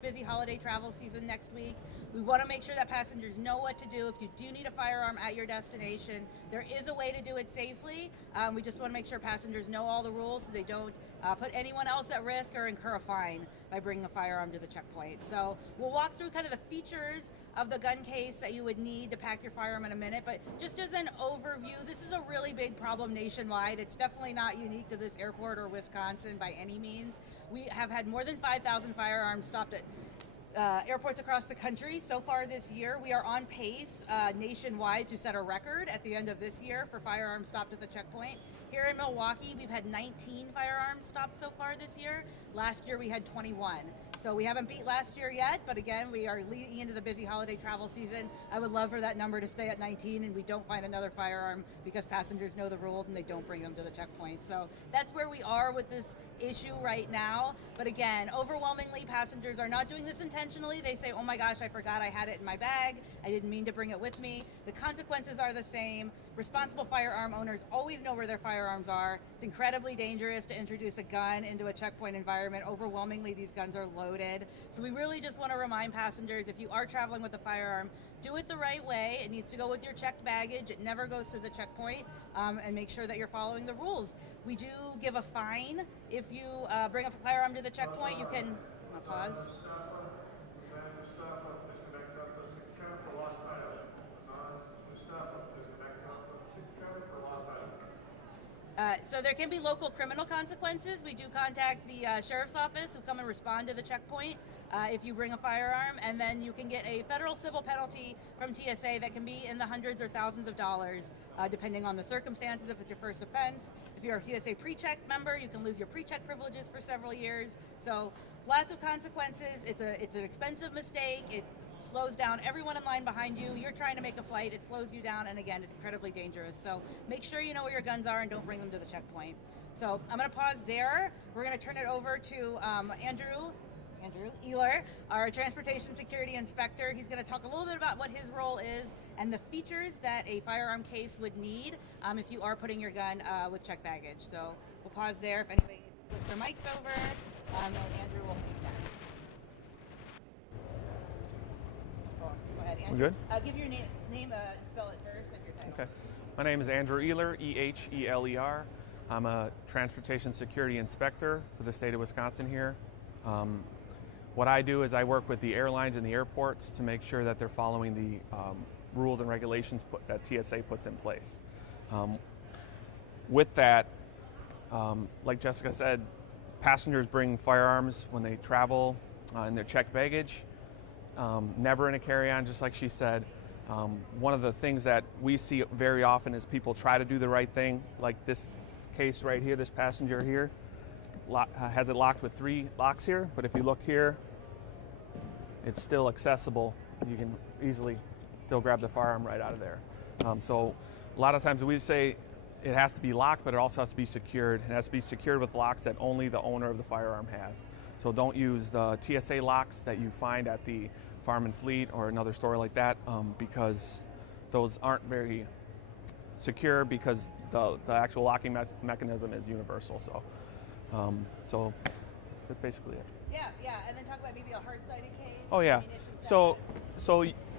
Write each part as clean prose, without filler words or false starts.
Busy holiday travel season next week. We want to make sure that passengers know what to do. If you do need a firearm at your destination, there is a way to do it safely. We just want to make sure passengers know all the rules so they don't put anyone else at risk or incur a fine by bringing a firearm to the checkpoint. So we'll walk through kind of the features of the gun case that you would need to pack your firearm in a minute, but just as an overview, this is a really big problem nationwide. It's definitely not unique to this airport or Wisconsin by any means. We have had more than 5,000 firearms stopped at airports across the country so far this year. We are on pace nationwide to set a record at the end of this year for firearms stopped at the checkpoint. Here in Milwaukee, we've had 19 firearms stopped so far this year. Last year we had 21. So we haven't beat last year yet, but again, we are leading into the busy holiday travel season. I would love for that number to stay at 19 and we don't find another firearm because passengers know the rules and they don't bring them to the checkpoint. So that's where we are with this issue right now. But again, overwhelmingly, passengers are not doing this intentionally. They say, oh my gosh, I forgot I had it in my bag. I didn't mean to bring it with me. The consequences are the same. Responsible firearm owners always know where their firearms are. It's incredibly dangerous to introduce a gun into a checkpoint environment. Overwhelmingly, these guns are loaded. So we really just want to remind passengers, if you are traveling with a firearm, do it the right way. It needs to go with your checked baggage. It never goes to the checkpoint, and make sure that you're following the rules. We do give a fine if you bring a firearm to the checkpoint. You can pause. So there can be local criminal consequences. We do contact the sheriff's office who come and respond to the checkpoint if you bring a firearm, and then you can get a federal civil penalty from TSA that can be in the hundreds or thousands of dollars depending on the circumstances. If it's your first offense, if you're a TSA pre-check member, you can lose your pre-check privileges for several years. So lots of consequences. It's an expensive mistake. It slows down everyone in line behind you. You're trying to make a flight, it slows you down, and again, it's incredibly dangerous. So make sure you know where your guns are and don't bring them to the checkpoint. So I'm going to pause there. We're going to turn it over to Andrew Ehler, our Transportation Security Inspector. He's going to talk a little bit about what his role is and the features that a firearm case would need if you are putting your gun with checked baggage. So we'll pause there. If anybody needs to switch their mics over, and Andrew will speak next. We good? Give your name and spell it first and your title. Okay. My name is Andrew Ehler, E-H-E-L-E-R. I'm a Transportation Security Inspector for the state of Wisconsin here. What I do is I work with the airlines and the airports to make sure that they're following the rules and regulations that TSA puts in place. With that, like Jessica said, passengers bring firearms when they travel in their checked baggage. Never in a carry-on, just like she said. One of the things that we see very often is people try to do the right thing, like this case right here, this passenger here has it locked with 3 locks here, but if you look here, it's still accessible. You can easily still grab the firearm right out of there. So a lot of times we say it has to be locked, but it also has to be secured. It has to be secured with locks that only the owner of the firearm has. So don't use the TSA locks that you find at the Farm and Fleet or another store like that, because those aren't very secure because the actual locking mechanism is universal. So that's basically it. Yeah, and then talk about maybe a hard-sided case. Oh yeah. So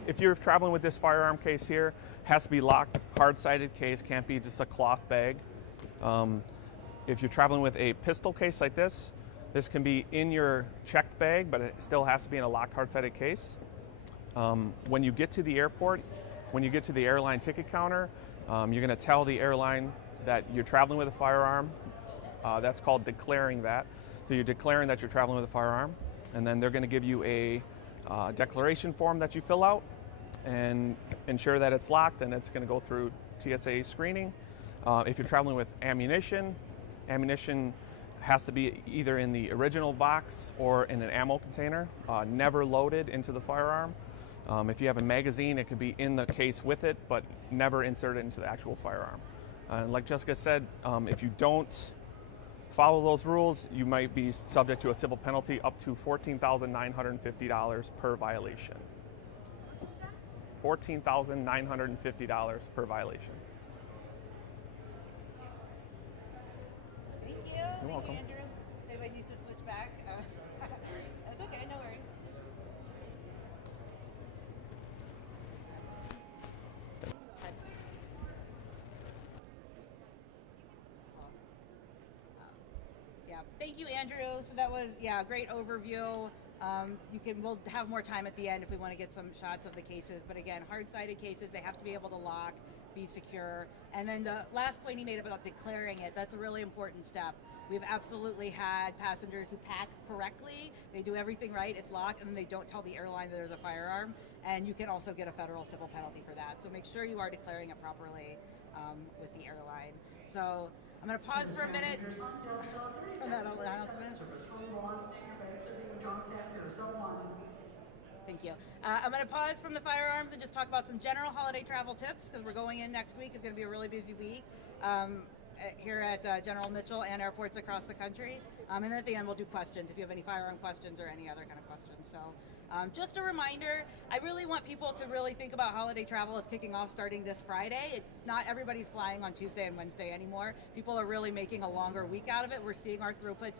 if you're traveling with this firearm case here, has to be locked, hard-sided case, can't be just a cloth bag. If you're traveling with a pistol case like this can be in your checked bag, but it still has to be in a locked, hard-sided case. When you get to the airport, when you get to the airline ticket counter, you're going to tell the airline that you're traveling with a firearm. That's called declaring that. So you're declaring that you're traveling with a firearm, and then they're going to give you a declaration form that you fill out and ensure that it's locked, and it's going to go through TSA screening. If you're traveling with ammunition has to be either in the original box or in an ammo container, never loaded into the firearm. If you have a magazine, it could be in the case with it, but never inserted into the actual firearm. Like Jessica said, if you don't follow those rules, you might be subject to a civil penalty up to $14,950 per violation. $14,950 per violation. Thank you. You're welcome. Andrew. Anybody needs to switch back? That's okay, no worries. Thank you, Andrew. So that was, a great overview. We'll have more time at the end if we want to get some shots of the cases. But again, hard-sided cases, they have to be able to lock, be secure. And then the last point he made about declaring it, that's a really important step. We've absolutely had passengers who pack correctly, they do everything right, it's locked, and then they don't tell the airline that there's a firearm, and you can also get a federal civil penalty for that. So make sure you are declaring it properly with the airline. So I'm going to pause for a minute from that announcement. Thank you. I'm going to pause from the firearms and just talk about some general holiday travel tips, because we're going in next week. It's going to be a really busy week here at General Mitchell and airports across the country. And then at the end, we'll do questions if you have any firearm questions or any other kind of questions. So just a reminder, I really want people to really think about holiday travel as kicking off starting this Friday. Not everybody's flying on Tuesday and Wednesday anymore. People are really making a longer week out of it. We're seeing our throughputs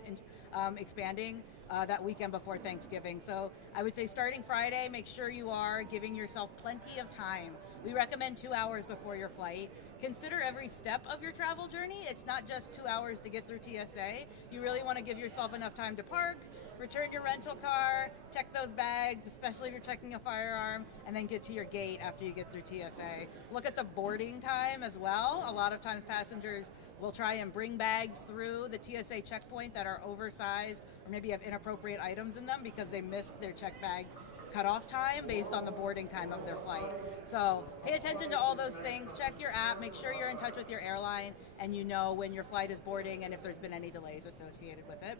expanding that weekend before Thanksgiving. So I would say starting Friday, make sure you are giving yourself plenty of time. We recommend 2 hours before your flight. Consider every step of your travel journey. It's not just 2 hours to get through TSA. You really want to give yourself enough time to park, return your rental car, check those bags, especially if you're checking a firearm, and then get to your gate after you get through TSA. Look at the boarding time as well. A lot of times passengers will try and bring bags through the TSA checkpoint that are oversized or maybe have inappropriate items in them because they missed their check bag cutoff time based on the boarding time of their flight. So pay attention to all those things. Check your app, make sure you're in touch with your airline, and you know when your flight is boarding and if there's been any delays associated with it.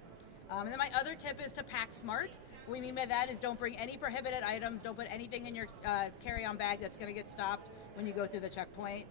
And then my other tip is to pack smart. What we mean by that is don't bring any prohibited items, don't put anything in your carry-on bag that's going to get stopped when you go through the checkpoint.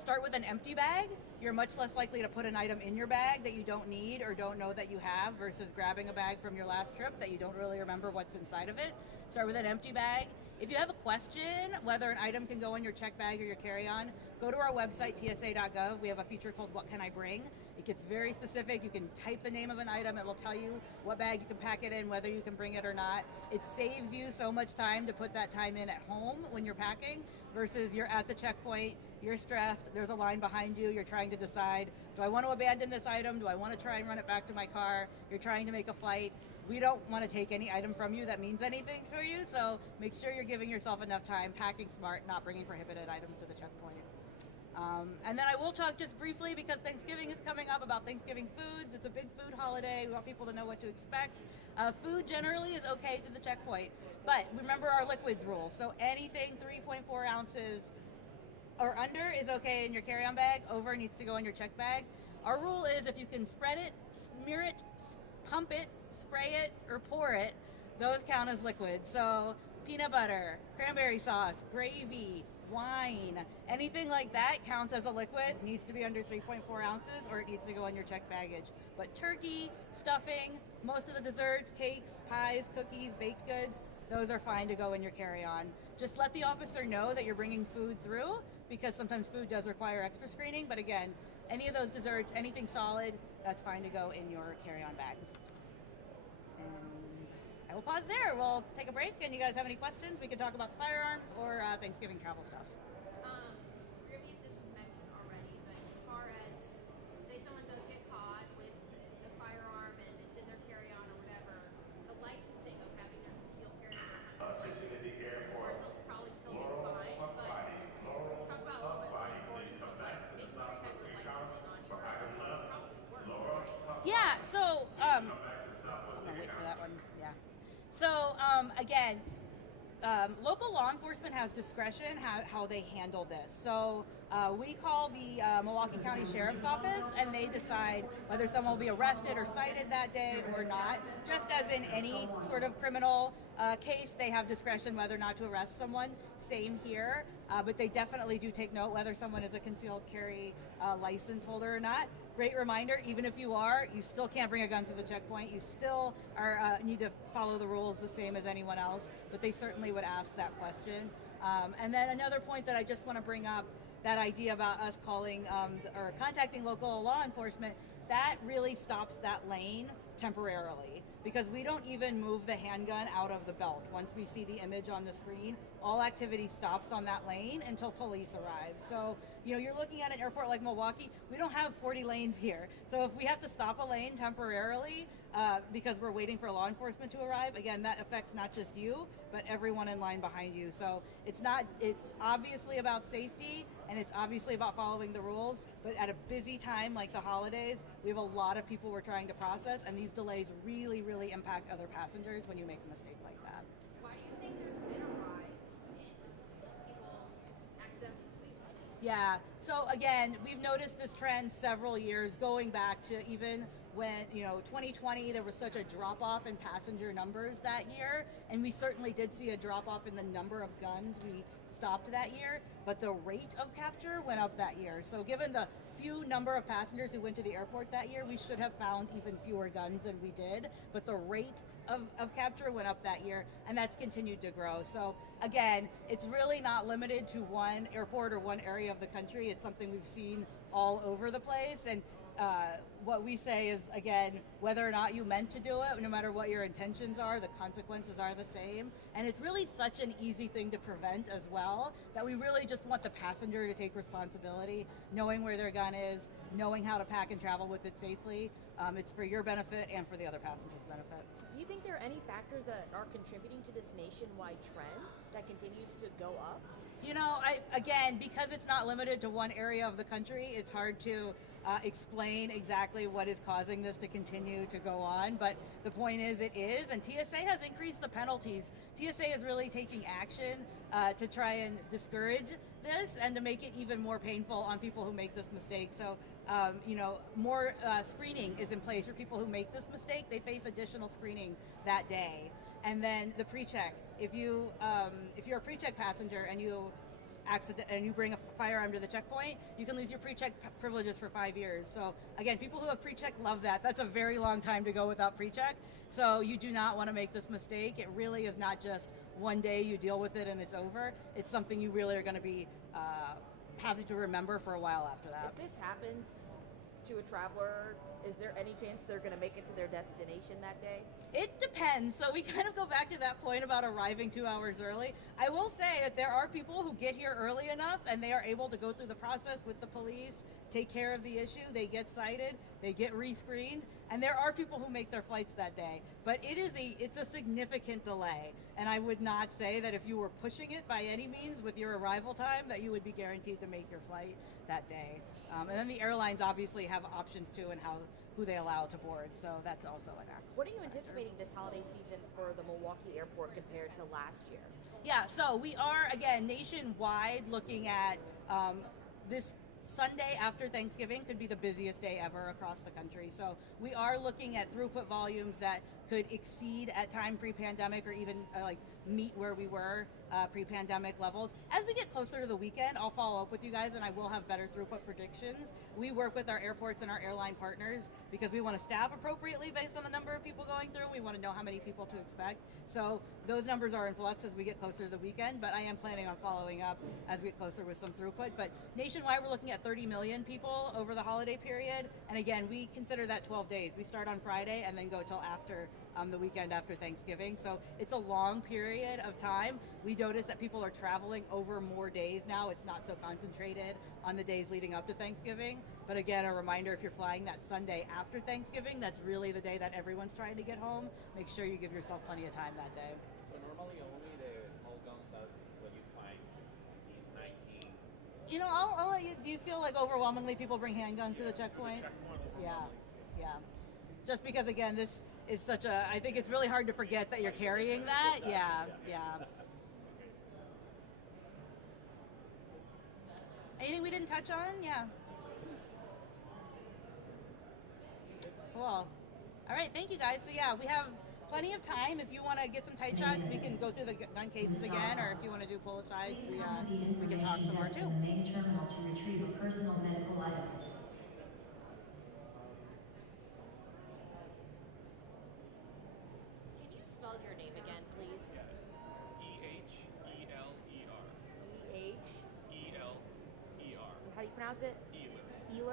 Start with an empty bag. You're much less likely to put an item in your bag that you don't need or don't know that you have versus grabbing a bag from your last trip that you don't really remember what's inside of it. Start with an empty bag. If you have a question whether an item can go in your check bag or your carry-on, go to our website, tsa.gov. We have a feature called What Can I Bring? It gets very specific. You can type the name of an item. It will tell you what bag you can pack it in, whether you can bring it or not. It saves you so much time to put that time in at home when you're packing versus you're at the checkpoint, you're stressed, there's a line behind you, you're trying to decide, do I want to abandon this item? Do I want to try and run it back to my car? You're trying to make a flight. We don't want to take any item from you that means anything for you, so make sure you're giving yourself enough time, packing smart, not bringing prohibited items to the checkpoint. And then I will talk just briefly, because Thanksgiving is coming up, about Thanksgiving foods. It's a big food holiday. We want people to know what to expect. Food generally is okay through the checkpoint, but remember our liquids rule. So anything 3.4 ounces or under is okay in your carry-on bag. Over needs to go in your check bag. Our rule is if you can spread it, smear it, pump it, spray it, or pour it, those count as liquids. So peanut butter, cranberry sauce, gravy, wine, anything like that counts as a liquid, needs to be under 3.4 ounces, or it needs to go in your checked baggage. But turkey, stuffing, most of the desserts, cakes, pies, cookies, baked goods, those are fine to go in your carry-on. Just let the officer know that you're bringing food through, because sometimes food does require extra screening, but again, any of those desserts, anything solid, that's fine to go in your carry-on bag. And I will pause there. We'll take a break, and you guys have any questions? We can talk about the firearms or Thanksgiving travel stuff. Forgive me if this was mentioned already, but as far as, say someone does get caught with a firearm and it's in their carry-on or whatever, the licensing of having their concealed carry on license, of course they'll probably still get fined, but talk about a little bit the importance of like making sure you have your licensing on your probably works. Yeah, so I'm gonna wait for that one. Yeah. So again, local law enforcement has discretion how they handle this. So we call the Milwaukee County Sheriff's Office, and they decide whether someone will be arrested or cited that day or not. Just as in any sort of criminal case, they have discretion whether or not to arrest someone. Same here, but they definitely do take note whether someone is a concealed carry license holder or not. Great reminder, even if you are, you still can't bring a gun to the checkpoint. You still are need to follow the rules the same as anyone else, but they certainly would ask that question. And then another point that I just want to bring up, that idea about us calling or contacting local law enforcement, that really stops that lane temporarily, because we don't even move the handgun out of the belt. Once we see the image on the screen, all activity stops on that lane until police arrive. So, you're looking at an airport like Milwaukee, we don't have 40 lanes here. So if we have to stop a lane temporarily because we're waiting for law enforcement to arrive, again, that affects not just you, but everyone in line behind you. So it's obviously about safety, and it's obviously about following the rules, but at a busy time like the holidays, we have a lot of people we're trying to process, and these delays really, really impact other passengers when you make a mistake like that. Why do you think there's been a rise in people accidentally doing this? Yeah, so again, we've noticed this trend several years, going back to even when, 2020, there was such a drop-off in passenger numbers that year, and we certainly did see a drop-off in the number of guns we stopped that year, but the rate of capture went up that year. So given the few number of passengers who went to the airport that year, we should have found even fewer guns than we did, but the rate of capture went up that year, and that's continued to grow. So again, it's really not limited to one airport or one area of the country. It's something we've seen all over the place, and what we say is, again, whether or not you meant to do it, no matter what your intentions are, the consequences are the same. And it's really such an easy thing to prevent as well, that we really just want the passenger to take responsibility, knowing where their gun is, knowing how to pack and travel with it safely. It's for your benefit and for the other passengers' benefit. Do you think there are any factors that are contributing to this nationwide trend that continues to go up? Again, because it's not limited to one area of the country, it's hard to explain exactly what is causing this to continue to go on. But the point is, it is, and TSA has increased the penalties. TSA is really taking action to try and discourage this and to make it even more painful on people who make this mistake. So, more screening is in place for people who make this mistake. They face additional screening that day. And then the pre-check. If you're a pre-check passenger and you bring a firearm to the checkpoint, you can lose your pre-check privileges for 5 years. So again, people who have pre-check love that. That's a very long time to go without pre-check. So you do not want to make this mistake. It really is not just one day you deal with it and it's over. It's something you really are going to be having to remember for a while after that. If this happens to a traveler, is there any chance they're going to make it to their destination that day? It depends. So we kind of go back to that point about arriving 2 hours early. I will say that there are people who get here early enough and they are able to go through the process with the police, take care of the issue, they get cited, they get re-screened, and there are people who make their flights that day. But it's a significant delay, and I would not say that if you were pushing it by any means with your arrival time that you would be guaranteed to make your flight that day. And then the airlines obviously have options too in who they allow to board, so that's also an act. What are you anticipating this holiday season for the Milwaukee airport compared to last year? Yeah, so we are, again, nationwide looking at this Sunday after Thanksgiving could be the busiest day ever across the country. So we are looking at throughput volumes that could exceed at time pre-pandemic or even meet where we were pre-pandemic levels. As we get closer to the weekend, I'll follow up with you guys and I will have better throughput predictions. We work with our airports and our airline partners because we want to staff appropriately based on the number of people going through. We want to know how many people to expect. So those numbers are in flux as we get closer to the weekend, but I am planning on following up as we get closer with some throughput. But nationwide, we're looking at 30 million people over the holiday period. And again, we consider that 12 days. We start on Friday and then go till after the weekend after Thanksgiving. So it's a long period of time. We notice that people are traveling over more days now. It's not so concentrated on the days leading up to Thanksgiving. But again, a reminder, if you're flying that Sunday after Thanksgiving, that's really the day that everyone's trying to get home. Make sure you give yourself plenty of time that day. So normally only the whole guns that when you find is 19. I'll let you, do you feel like overwhelmingly people bring handguns to the checkpoint? Yeah. Just because, again, this is I think it's really hard to forget that you're carrying that. Yeah. Anything we didn't touch on? Yeah. Cool. All right, thank you guys. So yeah, we have plenty of time. If you want to get some tight shots, we can go through the gun cases again, or if you want to do pull-asides, we can talk some more too. The main terminal to retrieve a personal medical item. Can you spell your name again, please? E-H-E-L-E-R. E-H. E-L-E-R. How do you pronounce it?